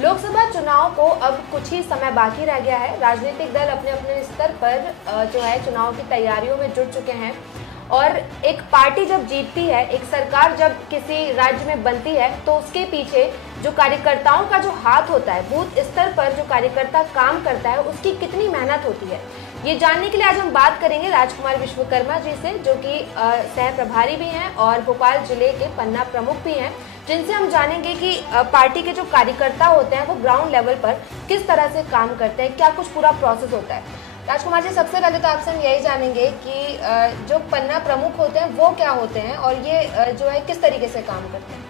लोकसभा चुनाव को अब कुछ ही समय बाकी रह गया है। राजनीतिक दल अपने अपने स्तर पर जो है चुनाव की तैयारियों में जुट चुके हैं और एक पार्टी जब जीतती है, एक सरकार जब किसी राज्य में बनती है तो उसके पीछे जो कार्यकर्ताओं का जो हाथ होता है, बूथ स्तर पर जो कार्यकर्ता काम करता है, उसकी कितनी मेहनत होती है, ये जानने के लिए आज हम बात करेंगे राजकुमार विश्वकर्मा जी से, जो कि सह प्रभारी भी हैं और भोपाल जिले के पन्ना प्रमुख भी हैं, जिनसे हम जानेंगे कि पार्टी के जो कार्यकर्ता होते हैं वो ग्राउंड लेवल पर किस तरह से काम करते हैं, क्या कुछ पूरा प्रोसेस होता है। राजकुमार जी, सबसे पहले तो आपसे हम यही जानेंगे कि जो पन्ना प्रमुख होते हैं वो क्या होते हैं और ये जो है किस तरीके से काम करते हैं।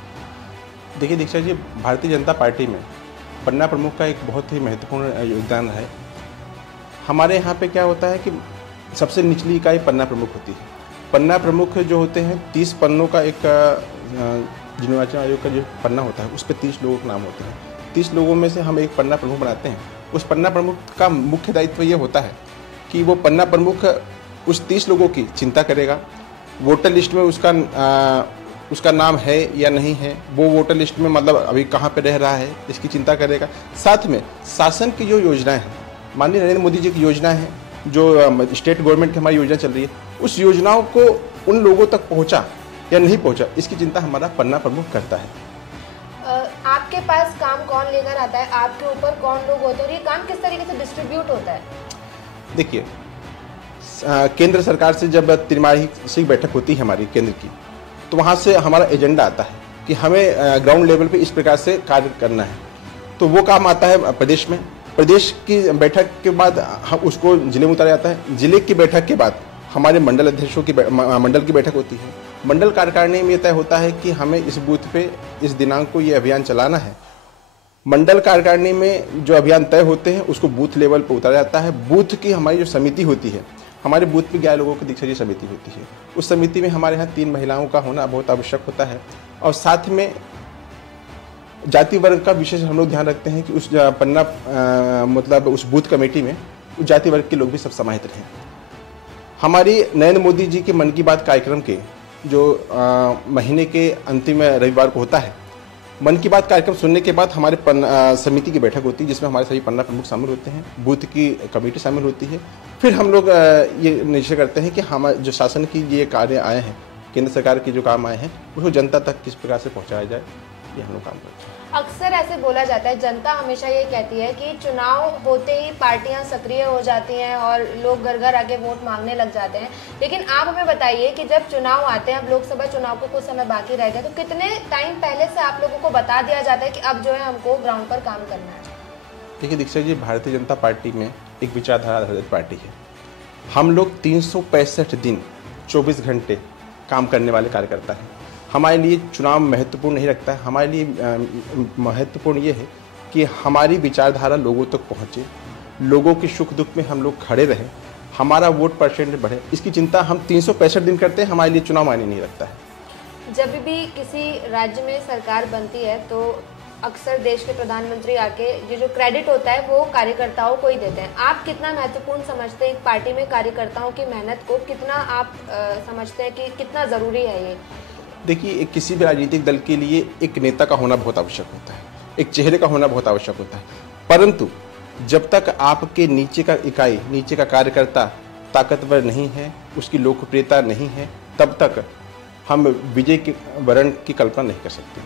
देखिए दीक्षा जी, भारतीय जनता पार्टी में पन्ना प्रमुख का एक बहुत ही महत्वपूर्ण योगदान है। हमारे यहाँ पे क्या होता है कि सबसे निचली इकाई पन्ना प्रमुख होती है। पन्ना प्रमुख जो होते हैं 30 पन्नों का एक निर्वाचन आयोग का जो पन्ना होता है उस पर 30 लोगों के नाम होते हैं। 30 लोगों में से हम एक पन्ना प्रमुख बनाते हैं। उस पन्ना प्रमुख का मुख्य दायित्व ये होता है कि वो पन्ना प्रमुख उस 30 लोगों की चिंता करेगा, वोटर लिस्ट में उसका नाम है या नहीं है, वो वोटर लिस्ट में मतलब अभी कहाँ पे रह रहा है इसकी चिंता करेगा। साथ में शासन की जो योजनाएं हैं, माननीय नरेंद्र मोदी जी की योजना है, जो स्टेट गवर्नमेंट की हमारी योजना चल रही है, उस योजनाओं को उन लोगों तक पहुँचा या नहीं पहुँचा, इसकी चिंता हमारा पन्ना प्रमुख करता है। आपके पास काम कौन लेकर आता है, आपके ऊपर कौन लोग होते हैं और ये काम किस तरीके से डिस्ट्रीब्यूट होता है? देखिए, केंद्र सरकार से जब त्रिमासिक बैठक होती है हमारी केंद्र की, तो वहाँ से हमारा एजेंडा आता है कि हमें ग्राउंड लेवल पे इस प्रकार से कार्य करना है। तो वो काम आता है प्रदेश में। प्रदेश की बैठक के बाद हम उसको जिले में उतारा जाता है। जिले की बैठक के बाद हमारे मंडल अध्यक्षों की मंडल की बैठक होती है। मंडल कार्यकारिणी में तय होता है कि हमें इस बूथ पे इस दिनांक को ये अभियान चलाना है। मंडल कार्यकारिणी में जो अभियान तय होते हैं उसको बूथ लेवल पर उतारा जाता है। बूथ की हमारी जो समिति होती है, हमारे बूथ पे 11 लोगों की दीक्षा जी समिति होती है। उस समिति में हमारे यहाँ 3 महिलाओं का होना बहुत आवश्यक होता है और साथ में जाति वर्ग का विशेष हम लोग ध्यान रखते हैं कि उस पन्ना मतलब उस बूथ कमेटी में उस जाति वर्ग के लोग भी सब समाहित रहें। हमारी नरेंद्र मोदी जी के मन की बात कार्यक्रम के जो महीने के अंतिम रविवार को होता है, मन की बात कार्यक्रम सुनने के बाद हमारे समिति की बैठक होती है, जिसमें हमारे सभी पन्ना प्रमुख शामिल होते हैं, बूथ की कमेटी शामिल होती है। फिर हम लोग ये निश्चय करते हैं कि हम जो शासन की ये कार्य आए हैं, केंद्र सरकार के जो काम आए हैं, उसको जनता तक किस प्रकार से पहुँचाया जाए, ये हम लोग काम करते हैं। अक्सर ऐसे बोला जाता है, जनता हमेशा ये कहती है कि चुनाव होते ही पार्टियां सक्रिय हो जाती हैं और लोग घर घर आके वोट मांगने लग जाते हैं। लेकिन आप हमें बताइए कि जब चुनाव आते हैं, अब लोकसभा चुनाव को कुछ समय बाकी रह गया, तो कितने टाइम पहले से आप लोगों को बता दिया जाता है कि अब जो है हमको ग्राउंड पर काम करना है? देखिए दीक्षा जी, भारतीय जनता पार्टी में एक विचारधारा आधारित पार्टी है। हम लोग 365 दिन 24 घंटे काम करने वाले कार्यकर्ता हैं। हमारे लिए चुनाव महत्वपूर्ण नहीं रखता है। हमारे लिए महत्वपूर्ण ये है कि हमारी विचारधारा लोगों तक पहुँचे, लोगों के सुख दुख में हम लोग खड़े रहें, हमारा वोट परसेंट बढ़े, इसकी चिंता हम 365 दिन करते हैं। हमारे लिए चुनाव मायने नहीं रखता है। जब भी किसी राज्य में सरकार बनती है तो अक्सर देश के प्रधानमंत्री आके ये जो क्रेडिट होता है वो कार्यकर्ताओं को ही देते हैं। आप कितना महत्वपूर्ण समझते हैं एक पार्टी में कार्यकर्ताओं की मेहनत को, कितना आप समझते हैं कि कितना ज़रूरी है ये? देखिए, किसी भी राजनीतिक दल के लिए एक नेता का होना बहुत आवश्यक होता है, एक चेहरे का होना बहुत आवश्यक होता है। परंतु जब तक आपके नीचे का इकाई, नीचे का कार्यकर्ता ताकतवर नहीं है, उसकी लोकप्रियता नहीं है, तब तक हम विजय के वर्ण की कल्पना नहीं कर सकते।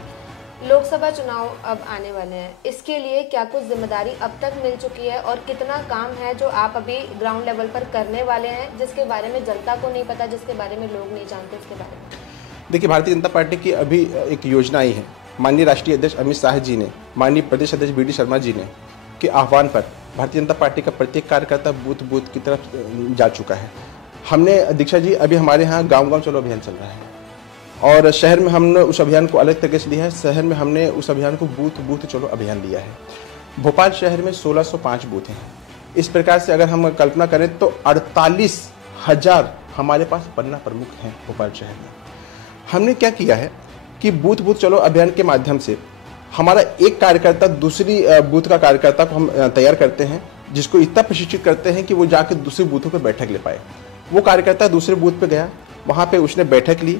लोकसभा चुनाव अब आने वाले हैं, इसके लिए क्या कुछ जिम्मेदारी अब तक मिल चुकी है और कितना काम है जो आप अभी ग्राउंड लेवल पर करने वाले हैं, जिसके बारे में जनता को नहीं पता, जिसके बारे में लोग नहीं जानते, उसके बारे में? देखिए, भारतीय जनता पार्टी की अभी एक योजना आई है। माननीय राष्ट्रीय अध्यक्ष अमित शाह जी ने, माननीय प्रदेश अध्यक्ष बी डी शर्मा जी ने के आह्वान पर भारतीय जनता पार्टी का प्रत्येक कार्यकर्ता बूथ बूथ की तरफ जा चुका है। हमने दीक्षा जी, अभी हमारे यहाँ गाँव गाँव चलो अभियान चल रहा है और शहर में हमने उस अभियान को अलग तरीके से लिया है। शहर में हमने उस अभियान को बूथ बूथ चलो अभियान लिया है। भोपाल शहर में 1605 बूथ हैं। इस प्रकार से अगर हम कल्पना करें तो 48,000 हमारे पास पन्ना प्रमुख हैं भोपाल शहर में। हमने क्या किया है कि बूथ बूथ चलो अभियान के माध्यम से हमारा एक कार्यकर्ता दूसरी बूथ का कार्यकर्ता को हम तैयार करते हैं, जिसको इतना प्रशिक्षित करते हैं कि वो जाकर दूसरे बूथों पर बैठक ले पाए। वो कार्यकर्ता दूसरे बूथ पे गया, वहाँ पे उसने बैठक ली,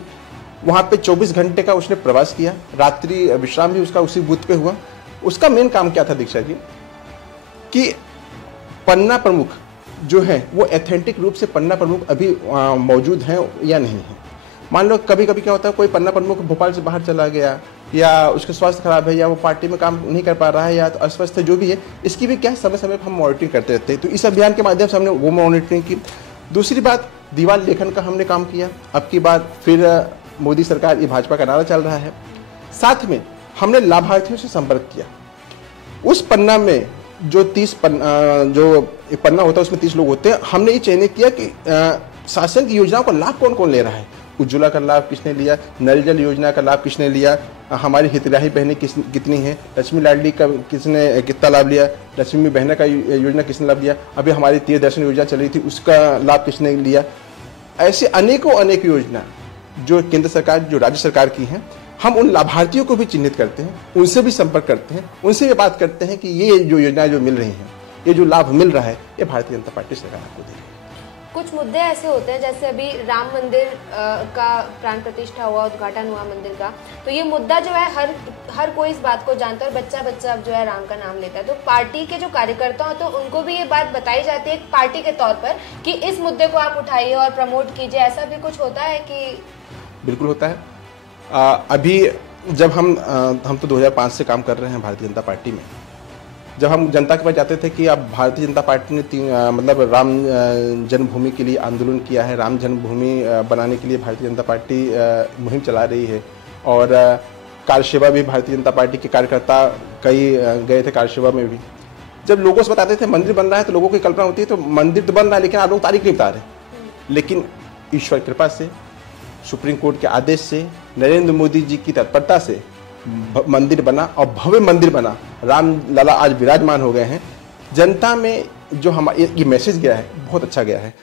वहाँ पे 24 घंटे का उसने प्रवास किया, रात्रि विश्राम भी उसका उसी बूथ पे हुआ उसका मेन काम क्या था दीक्षा जी, कि पन्ना प्रमुख जो है वो एथेंटिक रूप से पन्ना प्रमुख अभी मौजूद हैं या नहीं है। मान लो कभी कभी क्या होता है, कोई पन्ना प्रमुख भोपाल से बाहर चला गया, या उसके स्वास्थ्य खराब है, या वो पार्टी में काम नहीं कर पा रहा है, या तो अस्वस्थ है, जो भी है, इसकी भी क्या समय समय पर हम मॉनिटरिंग करते रहते हैं। तो इस अभियान के माध्यम से हमने वो मॉनिटरिंग की। दूसरी बात, दीवार लेखन का हमने काम किया। अब की बात फिर मोदी सरकार, ये भाजपा का नारा चल रहा है। साथ में हमने लाभार्थियों से संपर्क किया। उस पन्ना में जो 30 जो एक पन्ना होता है उसमें 30 लोग होते हैं। हमने ये चयनित किया कि शासन की योजनाओं का लाभ कौन कौन ले रहा है। उज्ज्वला का लाभ किसने लिया, नल जल योजना का लाभ किसने लिया, हमारी हितग्राही बहनें कितनी हैं, लक्ष्मी लाडली का किसने कितना लाभ लिया, लक्ष्मी बहना का योजना किसने लाभ लिया, अभी हमारी तीर्थ दर्शन योजना चल रही थी उसका लाभ किसने लिया। ऐसे अनेकों अनेक योजना जो केंद्र सरकार, जो राज्य सरकार की हैं, हम उन लाभार्थियों को भी चिन्हित करते हैं, उनसे भी संपर्क करते हैं, उनसे भी बात करते हैं कि ये जो योजनाएं जो मिल रही हैं, ये जो लाभ मिल रहा है, ये भारतीय जनता पार्टी सरकार को दे रही है। कुछ मुद्दे ऐसे होते हैं, जैसे अभी राम मंदिर का प्राण प्रतिष्ठा हुआ, उद्घाटन हुआ मंदिर का, तो ये मुद्दा जो है हर कोई इस बात को जानता है और बच्चा बच्चा अब जो है राम का नाम लेता है। तो पार्टी के जो कार्यकर्ता हो, तो उनको भी ये बात बताई जाती है पार्टी के तौर पर कि इस मुद्दे को आप उठाइए और प्रमोट कीजिए, ऐसा भी कुछ होता है कि? बिल्कुल होता है। अभी जब हम तो 2005 से काम कर रहे हैं भारतीय जनता पार्टी में। जब हम जनता के पास जाते थे कि अब भारतीय जनता पार्टी ने मतलब राम जन्मभूमि के लिए आंदोलन किया है, राम जन्मभूमि बनाने के लिए भारतीय जनता पार्टी मुहिम चला रही है, और कार्यसेवा भी भारतीय जनता पार्टी के कार्यकर्ता कई गए थे कार्यसेवा में भी। जब लोगों से बताते थे मंदिर बन रहा है, तो लोगों की कल्पना होती है तो मंदिर तो बन रहा है, लेकिन आप लोग तारीख नहीं बता रहे। लेकिन ईश्वर कृपा से, सुप्रीम कोर्ट के आदेश से, नरेंद्र मोदी जी की तत्परता से मंदिर बना, और भव्य मंदिर बना। राम लला आज विराजमान हो गए हैं। जनता में जो हमारा ये मैसेज गया है, बहुत अच्छा गया है।